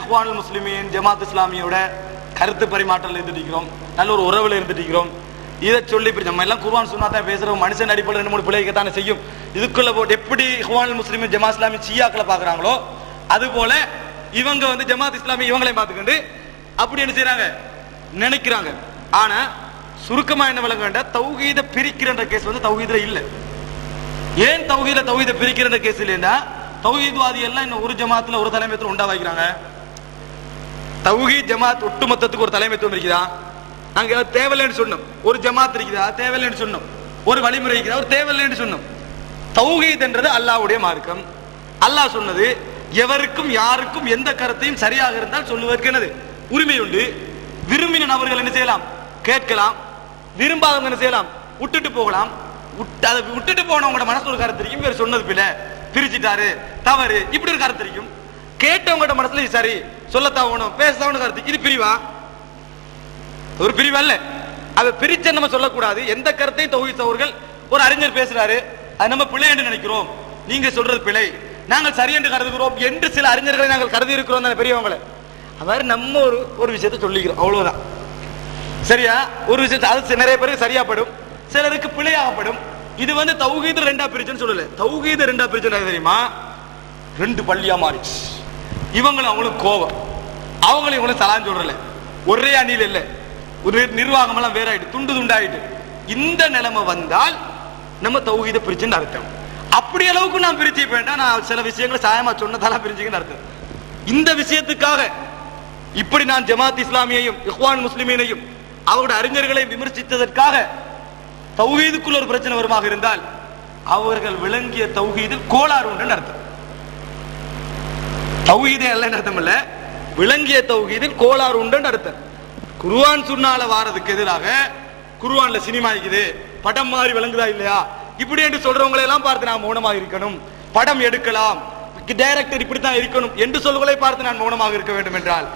இஹ்வானுல் முஸ்லிமீன் ஜமாத் இஸ்லாமியோட கருத்து பரிமாற்றல் இருந்துட்டு நல்ல ஒரு உறவுல இருந்துட்டு இதை சொல்லி நம்ம எல்லாம் குர்ஆன் சுன்னா தான் பேசுறோம். மனுஷன் அடிப்படையில் 2-3 பிள்ளைகத்தானே செய்யும். இதுக்குள்ள போட்டு எப்படி இஹ்வானுல் முஸ்லிமீன் ஜமாத் இஸ்லாமி ஷியாக்களை பாக்குறாங்களோ அது போல இவங்க வந்து ஜமாத் இஸ்லாமி இவங்களையும் பார்த்துக்கிண்டு அப்படி என்ன செய்யறாங்க நினைக்கிறாங்க. ஆனா சுருக்கமா என்ன விளங்க வேண்டாம், தௌஹீத பிரிக்கிற கேஸ் வந்து தௌஹீதுல இல்ல. ஏன் தௌஹீத பிரிக்கிற கேஸ் இல்லைன்னா, தௌஹீத்வாதி எல்லாம் இன்னும் ஒரு ஜமாத்துல ஒரு தலைமைத்துவம் உண்டா வைக்கிறாங்க. தௌஹீத் ஜமாத் ஒட்டுமொத்தத்துக்கு ஒரு தலைமைத்துவம் இருக்குதா? நாங்க தேவையில்லைன்னு சொன்னோம். ஒரு ஜமாத் இருக்குதா? தேவையில்லைன்னு சொன்னோம். ஒரு வழிமுறை இருக்குதா? ஒரு தேவையில்லைன்னு சொன்னோம். தௌஹீத் என்றது அல்லாஹ்வுடைய மார்க்கம். அல்லாஹ் சொன்னது எவருக்கும் யாருக்கும் எந்த கருத்தையும் சரியாக இருந்தால் சொல்லுவதற்கு என்னது உரிமை உண்டு. விரும்பின நபர்கள் என்ன செய்யலாம்? கேட்கலாம். விரும்பாதவங்க என்ன செய்யலாம்? விட்டுட்டு போகலாம். அதை விட்டுட்டு போனவங்க மனசுல ஒரு கருத்து இருக்கும், இவர் சொன்னது பிள்ளை பிரிச்சுட்டாரு தவறு இப்படி ஒரு கருத்து இருக்கும். கேட்டவங்க மனசுல சரி சொல்லத்தாவணும் பேசத்தாவணும் கருத்து, இது பிரிவா? ஒரு பிரிவு அல்ல. அதை பிரிச்ச நம்ம சொல்லக்கூடாது. எந்த கருத்தையும் தௌஹீத் அவர்கள் ஒரு அறிஞர் பேசுறாரு, அது நம்ம பிழை என்று நினைக்கிறோம், நீங்க சொல்றது பிழை, நாங்கள் சரி என்று கருதுகிறோம் என்று சில அறிஞர்களை நாங்கள் கருதி இருக்கிறோம் தானே பெரியவங்களை. அதாவது நம்ம ஒரு விஷயத்தை சொல்லிக்கிறோம், அவ்வளவுதான். சரியா? ஒரு விஷயத்தை அது நிறைய பேருக்கு சரியாப்படும், சிலருக்கு பிழையாகப்படும். இது வந்து தௌஹீத் ரெண்டா பிரிச்சுன்னு சொல்லல. தௌஹீத் ரெண்டா பிரிச்சு தெரியுமா? 2 பள்ளியா மாறிச்சு. இவங்களும் அவங்களுக்கு கோபம், அவங்களும் இவங்களும் சலான் சொல்றல, ஒரே அணியில் இல்ல, ஒரு நிர்வாகம் எல்லாம் வேற ஆயிட்டு துண்டு துண்டாயிட்டு. இந்த நிலைமை வந்தால் நம்ம தௌஹீத பிரிச்சுன்னு அர்த்தம். அப்படி அளவுக்கு நான் பிரிச்சு வேண்டாம், நான் சில விஷயங்களை சாயமா சொன்னதால பிரிச்சுன்னு அர்த்தம். இந்த விஷயத்துக்காக இப்படி நான் ஜமாத் இஸ்லாமியையும் இஹ்வான் முஸ்லிமீனையும் அவருடைய அறிஞர்களை விமர்சித்ததற்காக தௌஹீதுக்குள்ள ஒரு பிரச்சனை வருமாக இருந்தால் அவர்கள் விளங்கிய தௌஹீதில் கோளாறு உண்டு அர்த்தம். தௌஹீதே அல்ல அர்த்தம் இல்ல, விளங்கிய தௌஹீதில் கோளாறு உண்டு அர்த்தம். குர்ஆன் சுன்னால வாரதுக்கு எதிராக குர்ஆன்ல சினிமா இருக்குது, படம் மாதிரி விளங்குதா இல்லையா இப்படி என்று சொல்றவங்களை எல்லாம் பார்த்து நான் மௌனமாக இருக்கணும். படம் எடுக்கலாம், டைரக்டர் இப்படித்தான் இருக்கணும் என்று சொல்வதை பார்த்து நான் மௌனமாக இருக்க வேண்டும் என்றால்,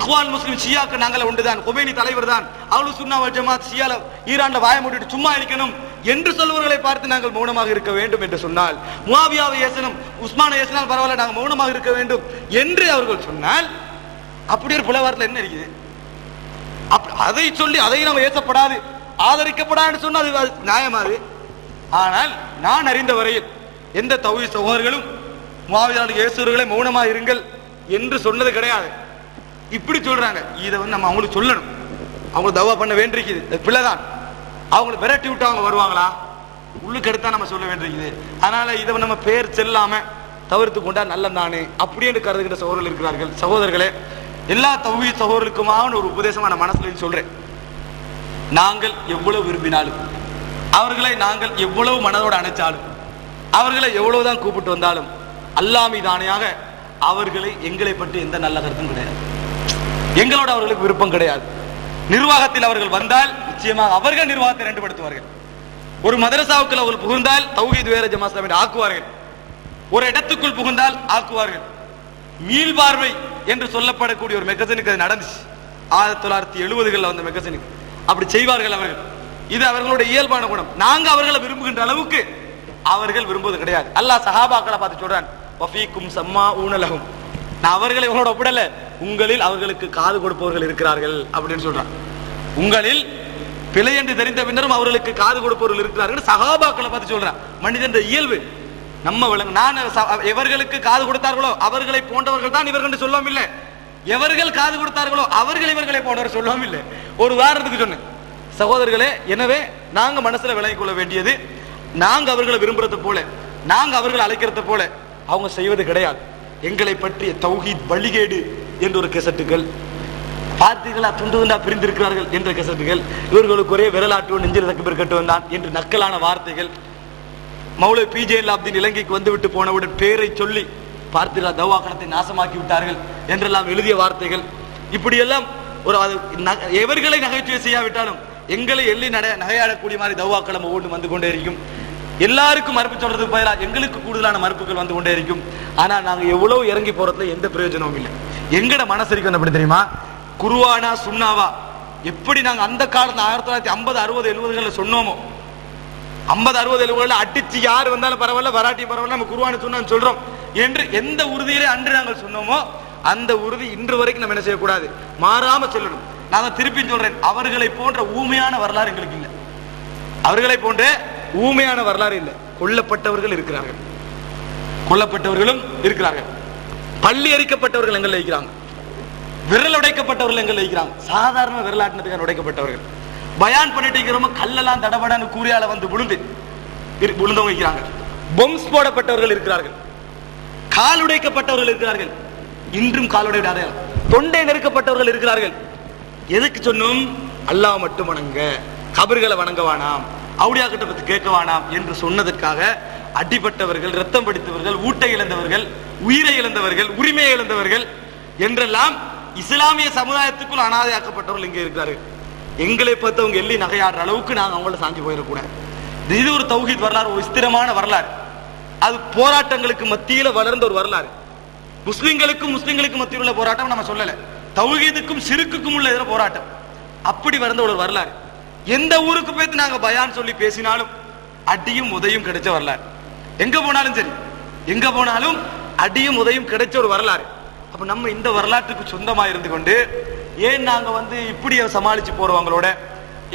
இஹ்வான் முஸ்லிம் ஷியாக்கு நாங்கள் உண்டுதான், கொமேனி தலைவர் தான், அஹ்லுஸ் சுன்னா வல் ஜமாத் ஷியால ஈரான்ல வாய மூடிட்டு சும்மா இருக்கணும் என்று சொல்வர்களை பார்த்து நாங்கள் மௌனமாக இருக்க வேண்டும் என்று சொன்னால், முஆவியாவை ஏசனும் உஸ்மானை ஏசனால் பரவாயில்ல நாங்கள் மௌனமாக இருக்க வேண்டும் என்று அவர்கள் சொன்னால், அப்படி ஒரு புலவரத்தில் என்ன இருக்குது? அதை சொல்லி அதை நம்ம ஏசப்படாது ஆதரிக்கப்படாது சொன்னா அது நியாயமாது. ஆனால் நான் அறிந்த வரையில் எந்த தௌஹீத் சகோதரர்களும் முஆவியாவுக்கு ஏசுவர்களை மௌனமாக இருங்கள் என்று சொன்னது கிடையாது. இப்படி சொல்றாங்க. இதை வந்து நம்ம அவங்களுக்கு சொல்லணும், அவங்களுக்கு தவா பண்ண வேண்டியிருக்குது, பிள்ளைதான். அவங்களை விரட்டி விட்டு அவங்க வருவாங்களா? உள்ளுக்கு எடுத்தா நம்ம சொல்ல வேண்டியிருக்குது. அதனால இதை நம்ம பேர் செல்லாம தவிர்த்து கொண்டா நல்லதானே அப்படி என்று கருதுகின்ற சகோதரர்கள் இருக்கிறார்கள். சகோதரர்களே, எல்லா தௌஹீத் சகோதரர்களுக்குமான ஒரு உபதேசமா நான் மனசுல சொல்றேன். நாங்கள் எவ்வளவு விரும்பினாலும், அவர்களை நாங்கள் எவ்வளவு மனதோடு அணைச்சாலும், அவர்களை எவ்வளவுதான் கூப்பிட்டு வந்தாலும், அல்லாஹ் மீது ஆணையாக அவர்களை எங்களை பற்றி எந்த நல்ல கருத்தும் கிடையாது. எங்களோட அவர்களுக்கு விருப்பம் கிடையாது. நிர்வாகத்தில் அவர்கள் வந்தால் நிச்சயமாக அவர்கள் நிர்வாகத்தை ரெண்டுபடுத்துவார்கள். ஒரு மதரசாவுக்குள் அவர்கள் புகுந்தால் தௌஹீத் வேற ஜமாத் இஸ்லாமி ஆக்குவார்கள். ஒரு இடத்துக்குள் புகுந்தால் ஆக்குவார்கள். மீள்பார்வை என்று சொல்லப்படக்கூடிய ஒரு மெகசினுக்கு அது நடந்துச்சு. 1970களில் வந்த மெகசினுக்கு அப்படி செய்வார்கள் அவர்கள். இது அவர்களுடைய இயல்பான குணம். நாங்க அவர்களை விரும்புகின்ற அளவுக்கு அவர்கள் விரும்புவது கிடையாது. அல்லாஹ் சஹாபாக்களை பார்த்து சொல்றான், வஃபீக்கும் ஸம்மாஊன லஹும், நான் அவர்களை இவங்களோட ஒப்பிடல, உங்களில் அவர்களுக்கு காது கொடுப்பவர்கள் இருக்கிறார்கள் அப்படின்னு சொல்றான். உங்களில் பிழை என்று தெரிந்த பின்னரும் அவர்களுக்கு காது கொடுப்பவர்கள் இருக்கிறார்கள் சஹாபாக்களை பார்த்து சொல்றான். மனிதன் இயல்பு நம்ம விளங்கு. நான் எவர்களுக்கு காது கொடுத்தார்களோ அவர்களை போன்றவர்கள் தான் இவர்கள் சொல்லவும் இல்லை, எவர்கள் காது கொடுத்தார்களோ அவர்கள் இவர்களை போன்றவர் சொல்லவும் இல்லை. ஒரு உதாரணத்துக்கு சொன்னேன் சகோதரர்களே. எனவே நாங்க மனசுல விளங்கிக் கொள்ள வேண்டியது, நாங்க அவர்களை விரும்புறது போல, நாங்க அவர்களை அழைக்கிறது போல அவங்க செய்வது கிடையாது. எங்களை பற்றிய தௌஹீத் வழிகேடு என்ற ஒரு கெசட்டுகள், பார்த்தீர்களா துண்டு துண்டா பிரிந்திருக்கிறார்கள் என்ற கெசட்டுகள், இவர்களுக்கு ஒரே விரலாட்டு நெஞ்சில் தக்கு கட்டு வந்தான் என்று நக்கலான வார்த்தைகள், மௌலவி பிஜே அப்தீன் இலங்கைக்கு வந்துவிட்டு போனவுடன் பேரை சொல்லி பார்த்தீர்களா தவாக்களத்தை நாசமாக்கி விட்டார்கள் என்றெல்லாம் எழுதிய வார்த்தைகள், இப்படியெல்லாம் ஒரு எவர்களை நகைச்சுவை செய்யாவிட்டாலும் எங்களை எள்ளி நகையாடக்கூடிய மாதிரி தவாக்களம் ஒவ்வொன்றும் வந்து கொண்டே இருக்கும். எல்லாருக்கும் மறுப்பு சொல்றதுக்கு பதிலாக எங்களுக்கு கூடுதலான மறுப்புகள் வந்து கொண்டே இருக்கும். ஆனா நாங்க எவ்வளவு இறங்கி போறதுல எந்த பிரயோஜனமும் இல்லை. எங்கட மனசரிக்கும் எப்படி தெரியுமா? குர்ஆனா சுன்னாவா எப்படி நாங்க அந்த காலத்துல 1950, 60, 70களில் சொன்னோமோ, 50, 60, 70களில் அடிச்சு யார் வந்தாலும் பரவாயில்ல, வராட்டி பரவாயில்ல, நம்ம குர்ஆன் சுன்னான்னு சொல்றோம் என்று எந்த உறுதியிலே அன்று நாங்கள் சொன்னோமோ அந்த உறுதி இன்று வரைக்கும் நம்ம என்ன செய்யக்கூடாது, மாறாம சொல்லணும். நான் திருப்பி சொல்றேன், அவர்களை போன்ற ஊமையான வரலாறு எங்களுக்கு இல்லை. அவர்களை போன்ற ஊமையான வரலாறு இல்லை. கொல்லப்பட்டவர்கள் இருக்கிறார்கள், கொல்லப்பட்டவர்களும் இருக்கிறார்கள். பள்ளி அரிக்கப்பட்டவர்கள் எங்கள் இருக்கிறாங்க, விரல் உடைக்கப்பட்டவர்கள் எங்கள் இருக்கிறாங்க. சாதாரண விரலாட்டினத்துக்கு உடைக்கப்பட்டவர்கள். பயான் பண்ணிட்டு இருக்கிறவங்க கல்லெல்லாம் தடபடான்னு கூறியால வந்து விழுந்தவங்க இருக்கிறாங்க. பொம்ஸ் போடப்பட்டவர்கள் இருக்கிறார்கள், கால் உடைக்கப்பட்டவர்கள் இருக்கிறார்கள், இன்றும் காலுடைய அடையாளம், தொண்டை நெருக்கப்பட்டவர்கள் இருக்கிறார்கள். எதுக்கு சொன்னும்? அல்லாஹ் மட்டும் வணங்க, கபர்களை வணங்க வேணாம், அவுளியா கிட்ட பத்தி கேட்க வேணாம் என்று சொன்னதற்காக அடிபட்டவர்கள், ரத்தம் படித்தவர்கள், ஊட்டை இழந்தவர்கள், உயிரை இழந்தவர்கள், உரிமையை இழந்தவர்கள் என்றெல்லாம் இஸ்லாமிய சமுதாயத்துக்குள் அனாதையாக்கப்பட்டவர்கள் இங்கே இருக்கிறார்கள். எங்களை பார்த்தவங்க எள்ளி நகையாடுற அளவுக்கு நாங்கள் அவங்கள சாஞ்சி போயிடக்கூடாது. இது ஒரு தௌஹீத் வரலாறு, ஒரு ஸ்திரமான வரலாறு. அது போராட்டங்களுக்கு மத்தியில வளர்ந்த ஒரு வரலாறு. முஸ்லிம்களுக்கும் மத்தியில் உள்ள போராட்டம் நம்ம சொல்லல, தௌஹீதுக்கும் சிறுக்குக்கும் உள்ள எதிர போராட்டம். அப்படி வளர்ந்த ஒரு வரலாறு. எந்த ஊருக்கு போய் நாங்க பயான் சொல்லி பேசினாலும் அடியும் உதையும் கிடைச்ச வரலாறு. எங்க போனாலும் சரி, எங்க போனாலும் அடியும் உதையும் கிடைச்ச ஒரு வரலாறு. அப்ப நம்ம இந்த வரலாற்றுக்கு சொந்தமா இருந்து கொண்டு ஏன் நாங்க இப்படி சமாளிச்சு போறவங்களோட,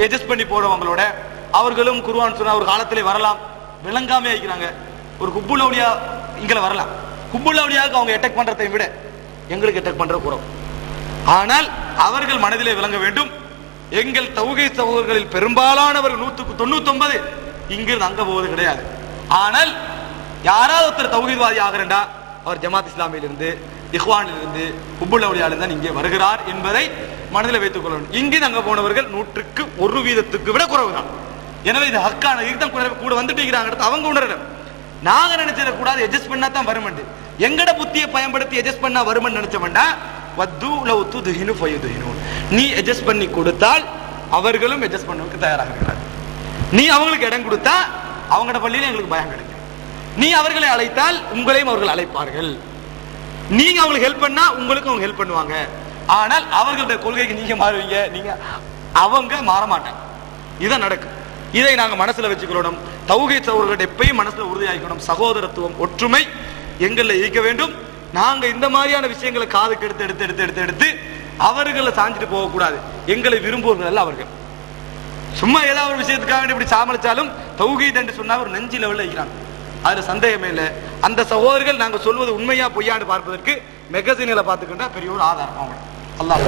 எட்ஜஸ்ட் பண்ணி போறவங்களோட, அவர்களும் குர்ஆன் சொன்ன ஒரு காலத்திலே வரலாம் விளங்காம இருக்கிறாங்க. ஒரு குப்புலவுலியா இங்க வரலாம், குப்புலவுலியாவுக்கு அவங்க அட்டாக் பண்றதை விட எங்களுக்கு அட்டாக் பண்ற குறவு. ஆனால் அவர்கள் மனதிலே விளங்க வேண்டும், எங்கள் தௌஹீத் சகோதரர்களில் பெரும்பாலானவர்கள் 199 இங்கிருந்து அங்க போவது கிடையாது. ஆனால் யாராவது ஒருத்தர் தௌஹீத்வாதி ஆகிறண்டா அவர் ஜமாத் இஸ்லாமியிலிருந்து, இஹ்வானிலிருந்து, குப்புல் அவுலியாலிருந்து தான் இங்கே வருகிறார் என்பதை மனதில் வைத்துக் கொள்ளணும். இங்கு அங்க போனவர்கள் 100% விட குறைவுதான். எனவே இது ஹக்கான இதுதான் கூட வந்துட்டு இருக்கிறாங்க, அவங்க உணரணும். நாங்க நினைச்சிட கூடாது எட்ஜஸ்ட் பண்ணா தான் வருமெண்டு. எங்கட புத்தியை பயன்படுத்தி எட்ஜஸ்ட் பண்ணா வருமென்னு நினைச்சோம்னா வத்து லவ் துதுஹினு ஃபயுதுஹினூன், நீ எட்ஜஸ்ட் பண்ணி கொடுத்தால் அவர்களும் எட்ஜஸ்ட் பண்ணுவதற்கு தயாராக இருக்கிறார். நீ அவங்களுக்கு இடம் கொடுத்தா அவங்களோட பள்ளியில எங்களுக்கு பயம் கிடைக்கும். நீ அவர்களை அழைத்தால் உங்களையும் அவர்கள் அழைப்பார்கள். நீங்க அவங்களுக்கு ஹெல்ப் பண்ணா உங்களுக்கும் அவங்க ஹெல்ப் பண்ணுவாங்க. ஆனால் அவர்களுடைய கொள்கைக்கு நீங்க மாறுவீங்க, நீங்க அவங்க மாற மாட்டாங்க. இதான் நடக்கும். இதை நாங்க மனசுல வச்சுக்கணும். தௌஹீத் அவர்களுடைய எப்பயும் மனசுல உறுதியாக்கணும். சகோதரத்துவம், ஒற்றுமை எங்கள்ல இருக்க வேண்டும். நாங்க இந்த மாதிரியான விஷயங்களை காதுக்கு எடுத்து எடுத்து எடுத்து எடுத்து எடுத்து அவர்களை சாஞ்சிட்டு போக கூடாது. எங்களை விரும்புவர்கள் அல்ல அவர்கள். சும்மா ஏதாவது ஒரு விஷயத்துக்காக இப்படி சாமளிச்சாலும் தௌஹீத் என்று சொன்னா ஒரு நெஞ்சு லெவல்ல இருக்கிறாங்க, அதுல சந்தேகமே இல்லை. அந்த சகோதரர்கள் நாங்க சொல்வது உண்மையா பொய்யான்னு பார்ப்பதற்கு மெகசினில பார்த்துக்கிட்டா பெரிய ஒரு ஆதாரம். அவங்க அல்லாஹ்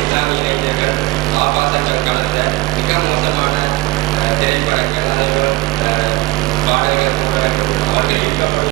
இஸ்லாமிய இளைஞர்கள் ஆபாசங்கள் கலந்த மிக மோசமான திரைப்படங்கள், பாடல்கள் அவர்கள்